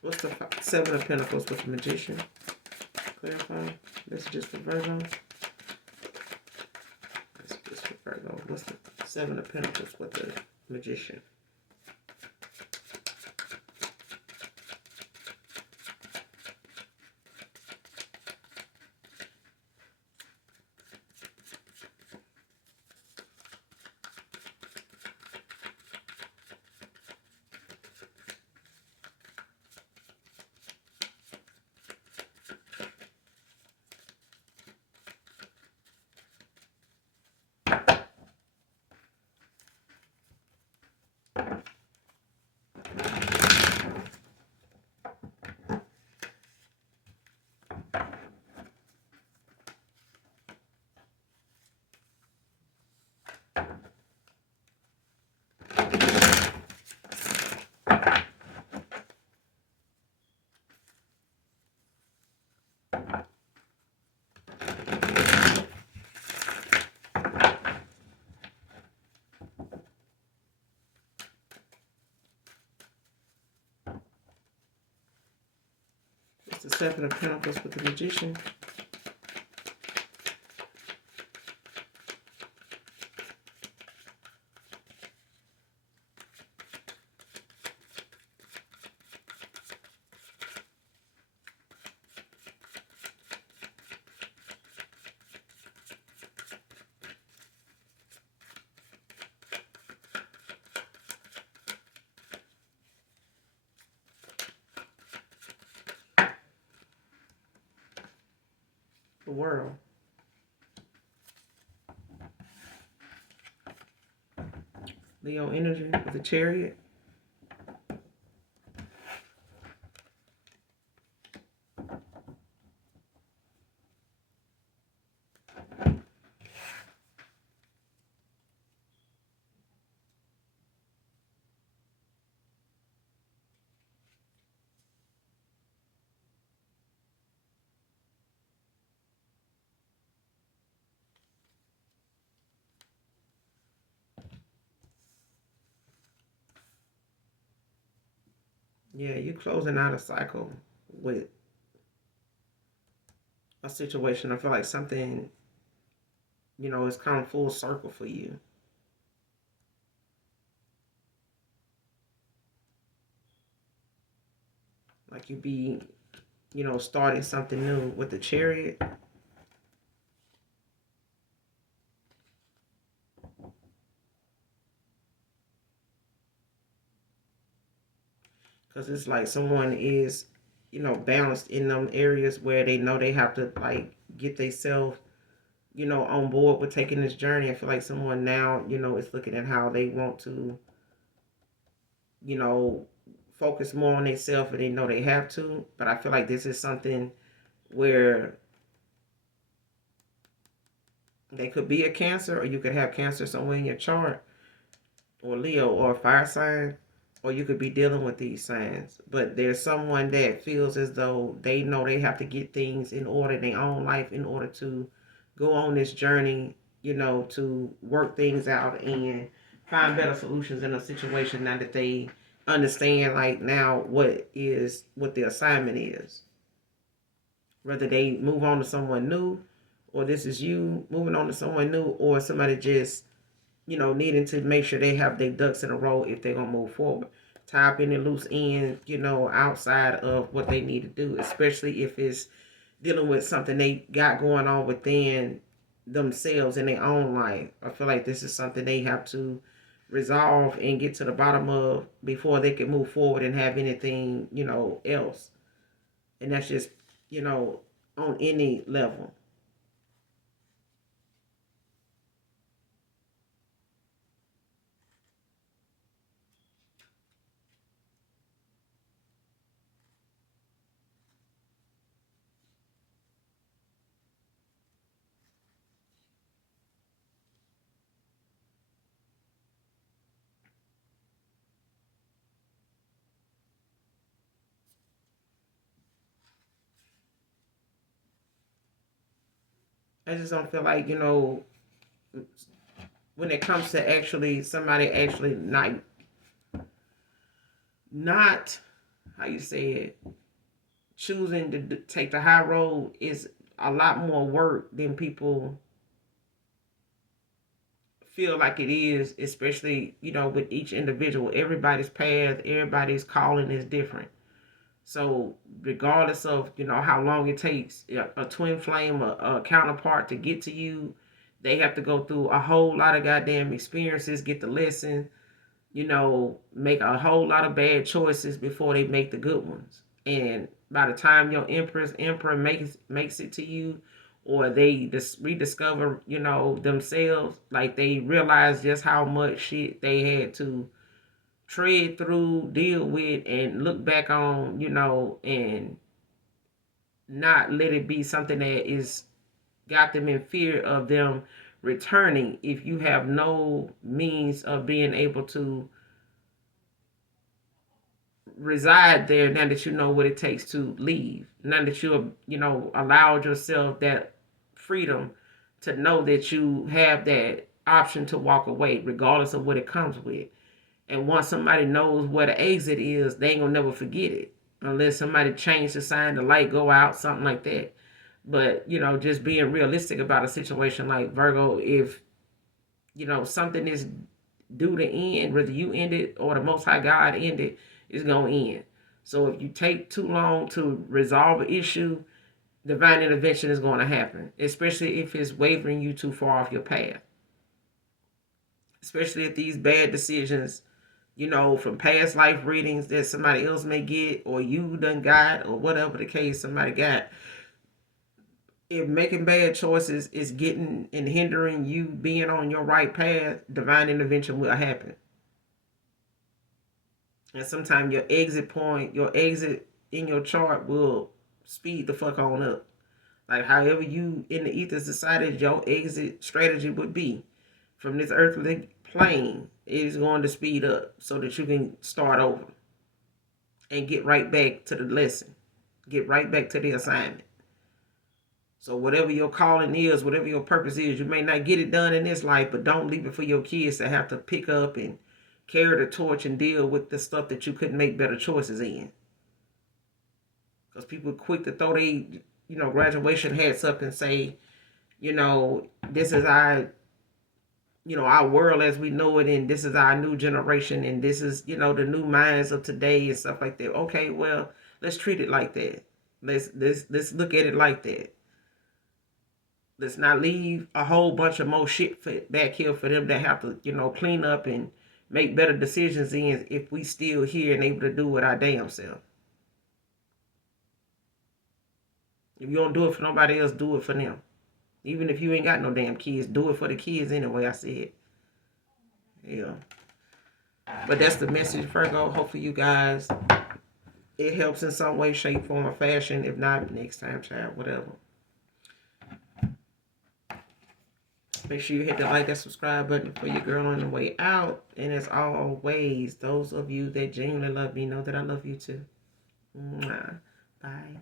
What's the Seven of Pentacles with the Magician? Clarify. Messages for Virgo. Messages for Virgo. What's the Seven of Pentacles with the Magician? What's the Seven of Pentacles with the Magician? The World. Leo energy with the Chariot. Yeah, you closing out a cycle with a situation. I feel like something, is kind of full circle for you. Like you be, starting something new with the Chariot. Because it's like someone is, balanced in them areas where they know they have to like get themselves, on board with taking this journey. I feel like someone now, is looking at how they want to, you know, focus more on themselves and they know they have to. But I feel like this is something where they could be a Cancer, or you could have Cancer somewhere in your chart, or Leo, or a fire sign, or you could be dealing with these signs. But there's someone that feels as though they know they have to get things in order in their own life in order to go on this journey, to work things out and find better solutions in a situation now that they understand like now what the assignment is. Whether they move on to someone new, or this is you moving on to someone new, or somebody just needing to make sure they have their ducks in a row if they're gonna move forward. Tie up any loose ends, outside of what they need to do, especially if it's dealing with something they got going on within themselves in their own life. I feel like this is something they have to, resolve and get to the bottom of before they can move forward and have anything, else. And that's just, on any level. I just don't feel like, when it comes to actually somebody actually not how you say it, choosing to take the high road is a lot more work than people feel like it is, especially, with each individual. Everybody's path, everybody's calling is different. So regardless of, how long it takes a twin flame, a counterpart to get to you, they have to go through a whole lot of goddamn experiences, get the lesson, make a whole lot of bad choices before they make the good ones. And by the time your emperor makes it to you, or they just rediscover, themselves, like they realize just how much shit they had to tread through, deal with, and look back on, and not let it be something that is got them in fear of them returning if you have no means of being able to reside there now that you know what it takes to leave. Now that you allowed yourself that freedom to know that you have that option to walk away regardless of what it comes with. And once somebody knows where the exit is, they ain't gonna never forget it. Unless somebody changed the sign, the light go out, something like that. But, just being realistic about a situation like Virgo, if, something is due to end, whether you end it or the Most High God end it, it's gonna end. So if you take too long to resolve an issue, divine intervention is going to happen, especially if it's wavering you too far off your path. Especially if these bad decisions, from past life readings that somebody else may get, or you done got, or whatever the case somebody got. If making bad choices is getting and hindering you being on your right path, divine intervention will happen. And sometimes your exit point, your exit in your chart will speed the fuck on up. Like however you in the ethers decided your exit strategy would be from this earthly plane, it is going to speed up so that you can start over and get right back to the lesson. Get right back to the assignment. So whatever your calling is, whatever your purpose is, you may not get it done in this life, but don't leave it for your kids to have to pick up and carry the torch and deal with the stuff that you couldn't make better choices in. Because people are quick to throw their, graduation hats up and say, this is our world as we know it, and this is our new generation, and this is, the new minds of today and stuff like that. Okay, well, let's treat it like that. Let's look at it like that. Let's not leave a whole bunch of more shit back here for them to have to, clean up and make better decisions in if we still here and able to do it our damn self. If you don't do it for nobody else, do it for them. Even if you ain't got no damn kids, do it for the kids anyway, I said. Yeah. But that's the message, Virgo. Hopefully you guys, it helps in some way, shape, form, or fashion. If not, next time, child, whatever. Make sure you hit the like and subscribe button for your girl on the way out. And as always, those of you that genuinely love me know that I love you too. Mwah. Bye.